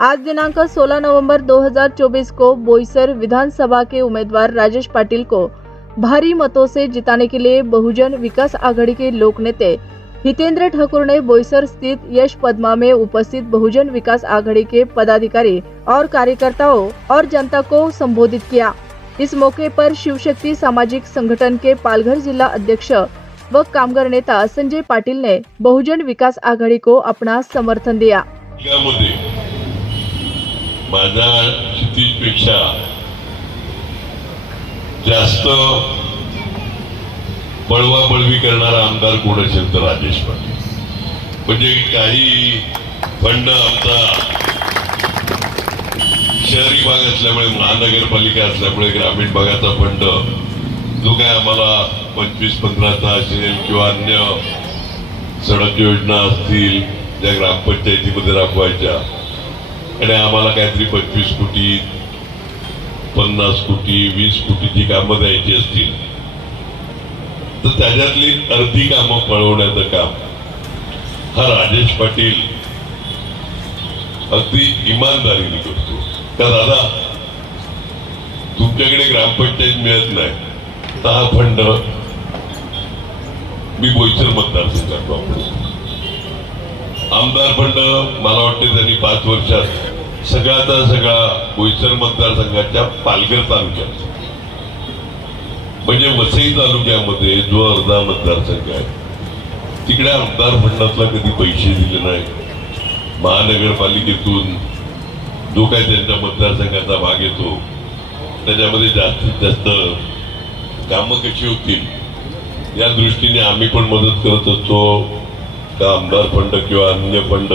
आज दिनांक 16 नवंबर 2024 को बोईसर विधानसभा के उम्मीदवार राजेश पाटिल को भारी मतों से जिताने के लिए बहुजन विकास आघाड़ी के लोक नेते हितेंद्र ठाकुर ने बोईसर स्थित यश पद्मा में उपस्थित बहुजन विकास आघाड़ी के पदाधिकारी और कार्यकर्ताओं और जनता को संबोधित किया। इस मौके पर शिवशक्ति सामाजिक संगठन के पालघर जिला अध्यक्ष व कामगार नेता संजय पाटिल ने बहुजन विकास आघाड़ी को अपना समर्थन दिया। माझ्या क्षितिजपेक्षा जास्त बळवाबळवी करणारा आमदार कोण असेल तर राजेश पाटील। म्हणजे काही फंड आमचा शहरी भाग असल्यामुळे, महानगरपालिका असल्यामुळे ग्रामीण भागाचा फंड जो काय आम्हाला 25-15चा असेल किंवा अन्य सडक योजना असतील ज्या ग्रामपंचायतीमध्ये राबवायच्या आणि आम्हाला काहीतरी 25 कोटी 50 कोटी 20 कोटीची कामं द्यायची असतील तर त्याच्यातली अर्धी कामं पळवण्याचं काम हा राजेश पाटील अगदी इमानदारीने करतो। का दादा, तुमच्याकडे ग्रामपंचायत मिळत नाही तर हा फंड मी बोईसर मतदारसंघात वापरतो। आमदार फंड मला वाटते त्यांनी 5 वर्षात सगळ्याचा सगळा बोईसर मतदारसंघाच्या पालघर तालुक्यात म्हणजे वसई तालुक्यामध्ये जो अर्धा मतदारसंघ आहे तिकडे आमदार फंडातला कधी पैसे दिले नाही। महानगरपालिकेतून जो काय त्यांच्या मतदारसंघाचा भाग येतो त्याच्यामध्ये जास्तीत जास्त कामं कशी होतील या दृष्टीने आम्ही पण मदत करत असतो। का आमदार फंड किंवा अन्य फंड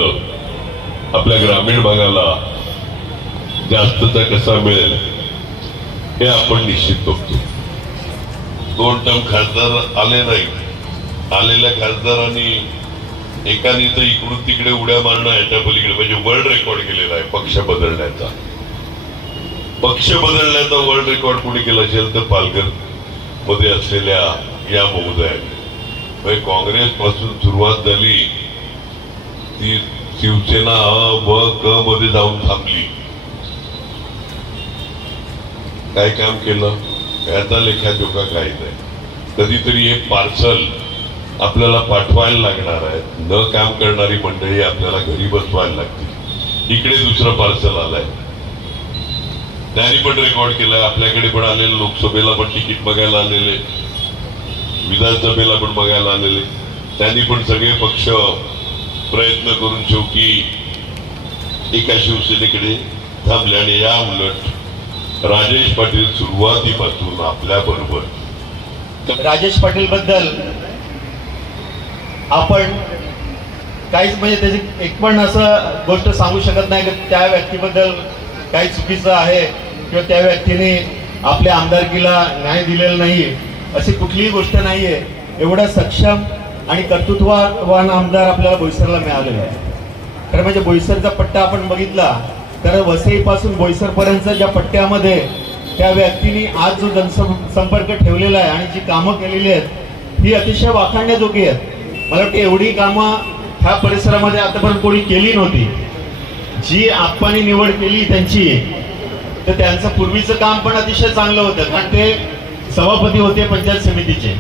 आपल्या ग्रामीण भागाला जास्तचा कसा मिळेल हे आपण निश्चित बघतो। 2 टर्म खासदार आले नाही, आलेल्या खासदारांनी एकाने तर इकडून तिकडे उड्या मारणं याच्या पलीकडे म्हणजे वर्ल्ड रेकॉर्ड केलेला आहे। पक्ष बदलण्याचा वर्ल्ड रेकॉर्ड कोणी केला असेल तर पालघर मध्ये असलेल्या या महोदयाने। काँग्रेस पासून सुरुवात झाली ती शिवसेना अ व क मध्ये जाऊन थांबली। काय काम केलं याचा लेखाजोखा काही नाही। कधीतरी एक पार्सल आपल्याला पाठवायला लागणार आहे, न काम करणारी मंडळी आपल्याला घरी बसवायला लागतील। इकडे दुसरं पार्सल आलंय, त्यांनी पण रेकॉर्ड केलंय। आपल्याकडे पण आलेले, लोकसभेला पण तिकीट बघायला आलेले, विधानसभेला पण बघायला आलेले, त्यांनी पण सगळे पक्ष प्रयत्न करून शेवटी एका शिवसेनेकडे थांबले। आणि या उलट राजेश पाटील सुरुवातीपासून आपल्या बरोबर। राजेश पाटील बद्दल आपण काहीच म्हणजे त्याची एक पण असं गोष्ट सांगू शकत नाही की त्या व्यक्तीबद्दल काही चुकीचं आहे किंवा त्या व्यक्तीने आपल्या आमदारकीला न्याय दिलेला नाही, अशी कुठलीही गोष्ट नाहीये। एवढा सक्षम आणि कर्तृत्ववान आमदार आपल्याला बोईसरला मिळालेला आहे। खरं म्हणजे बोईसरचा पट्टा आपण बघितला तर वसईपासून बोईसरपर्यंत ज्या पट्ट्यामध्ये त्या व्यक्तीने आज जो जनसंपर्क ठेवलेला आहे आणि जी कामं केलेली आहेत ही अतिशय वाखाणण्याजोगी आहेत। मला वाटतं एवढी कामं ह्या परिसरामध्ये आतापर्यंत कोणी केली नव्हती। जी आप्पांनी निवड केली त्यांची, तर त्यांचं पूर्वीचं काम पण अतिशय चांगलं होतं, कारण ते सभापती होते पंचायत समितीचे।